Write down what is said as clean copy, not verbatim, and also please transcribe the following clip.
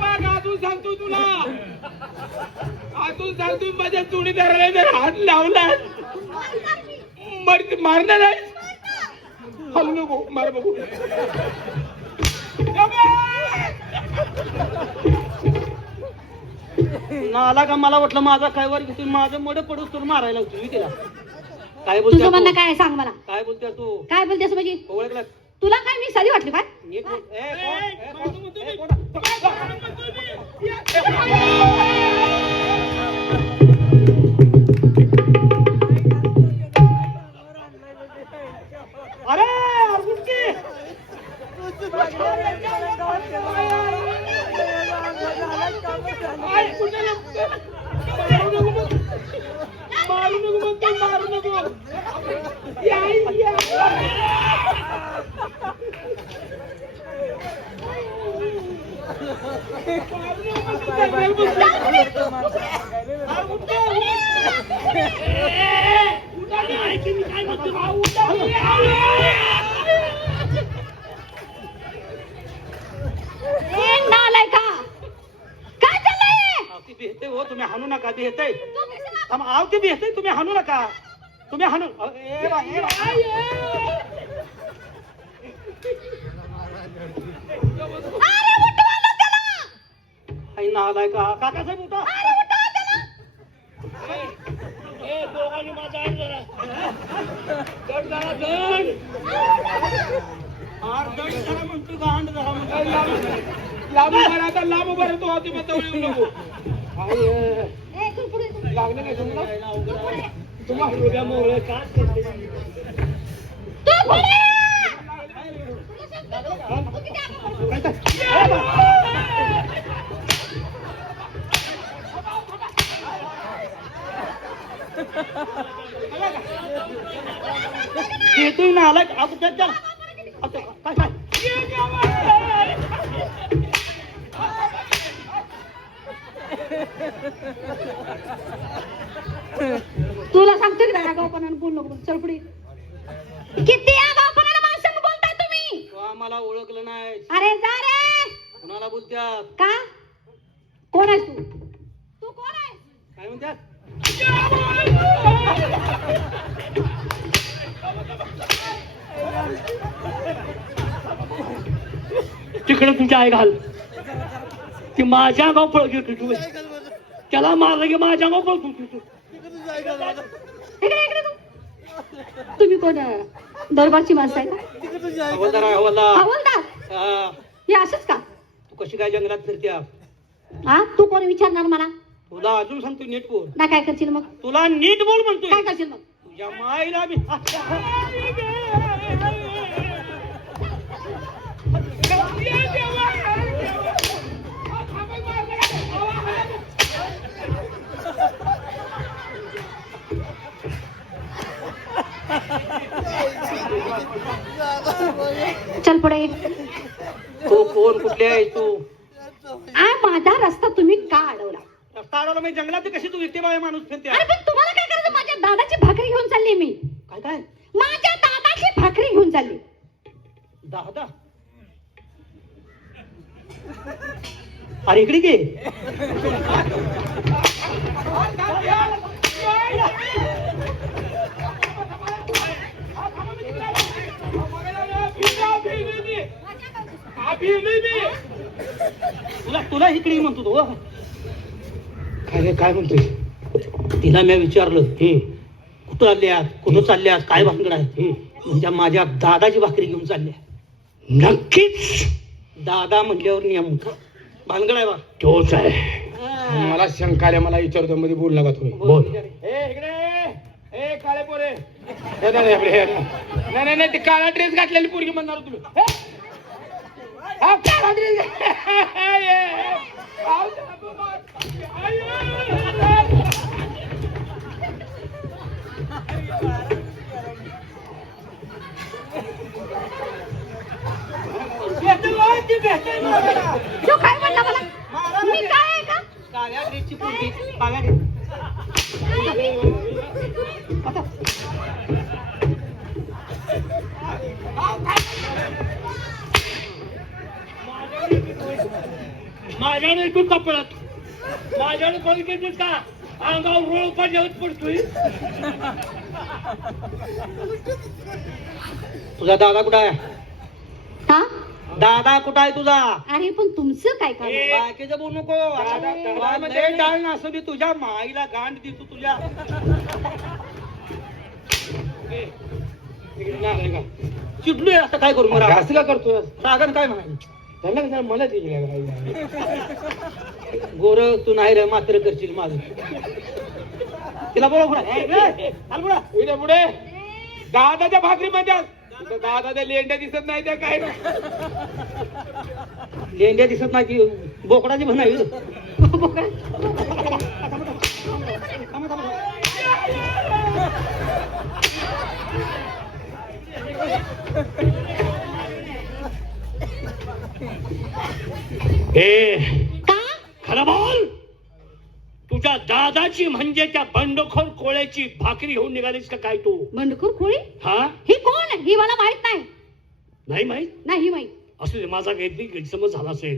मार. अजून सांगतो तुला, अजून सांगतो माझ्या जोडीदाराला जर हात लावला मारणार आहे. हलू नको, मार बघू. नाला का मला वाटलं माझा काय वर घेतो, माझं मोठं पडूस तुला मारायला होतो मी तिला. काय बोलतो तुझं म्हणणं काय सांग मला. काय बोलते तू? काय बोलतेस म्हणजे? ओळखलं तुला काय मी साधी वाटली काय? अरे मारू नको म्हणतो, मारू नको. भेटते हो तुम्ही हाणू नका. भेटते आव ते भेटते तुम्ही हाणू नका. तुम्ही हाणू नालाय का काका साहेब उठा. दोघांनी माझा म्हणतो गांड जरा लांब आता लांब उभा तो होती मग येऊ नको. लागलं नाही तुम्हाला मोर का येतोय ना आला काय काय तुला सांगतो की गावपणानं बोल नको. चल पुढे. किती या गावपणाला माणसांना बोलताय तुम्ही? आम्हाला ओळखलं नाही. अरे जा रे. कुणाला बोलत्यात? का कोण आहेस तू? तू कोण आहेस? काय म्हणतात? तिकडे तुमची आई घाल. ती माझ्या गाव पळ घेतो तू. त्याला मारलं की माझ्या गाव पळ तू. तुम्ही कोण? दरबारची माणसं आहे का? हवालदार आहे हवालदार. हवालदार हे असंच का? तू कशी काय जंगलात फिरत्या? हा तू कोण विचारणार मला? तुला अजून सांगतो नीट बोल. ना काय करशील मग? तुला नीट बोल म्हणतोय. काय करशील मग? तुझ्या माईला मी चल पुढे. तू कोण कुठले आहे तू? माझा रस्ता तुम्ही का अडवला? रस्ता अडवला मी जंगलात कशी तू एकटे बाळे माणूस फिरते? अरे पण तुम्हाला काय करायचं? माझ्या दादाची भाकरी घेऊन चालली मी. काय काय? माझ्या दादाची भाकरी घेऊन चालली. दादा अरे इकडे घे. तुला इकडे म्हणतो तो. काय म्हणतोय? तिला मी विचारलं कुठं चालल्यात, कुठं चालल्यात, काय भानगड आहे? म्हणजे माझ्या दादाची भाकरी घेऊन चालल्या. नक्कीच दादा म्हटल्यावर नेमकं भानगड आहे बा. तोच आहे. मला शंका आल्या. मला विचारतो मध्ये बोल नका तुम्ही. बोल. इकडे काळे पोरे. नाही नाही ते काळा ड्रेस घातलेली पोरगी म्हणणार तुम्ही. काळा ड्रेस जो काय म्हणला मला? मी काय आहे का? काळ्या ड्रेसची पोरगी. काळ्या ड्रेस येतो कपडत माझ्याकडे कोण घेतोस का अंगावर रोळ पाण्यावर पडतोय. तुझा दादा कुठं आहे? हा दादा कुठं आहे तुझा? अरे पण तुमचं काय काम आहे? बाकीचं बोलू नको. दादा म्हणजे लय डाळ नसू दे तुझ्या माईला गांड देतो तुझ्या. चिडलोय आता काय करू मला? असं का करतोय रागान काय म्हणाल? त्यांना कसं मला दिली गोर तू नाही रे मात्र करशील माझं. तिला बोला पुढे उद्या पुढे दादाच्या भाकरी मध्ये दादाच्या लेंड्या दिसत नाही त्या काय लेंड्या दिसत नाही ती बोकडाची म्हणावी. का खरं बोल तुझ्या दादाची म्हणजे त्या बंडखोर कोळ्याची भाकरी घेऊन निघालीस का काय तू? बंडखोर खोळी हा ही कोण आहे? ही मला माहित नाही. नाही माहित नाही माहित. असू दे माझा गैरसमज झाला असेल.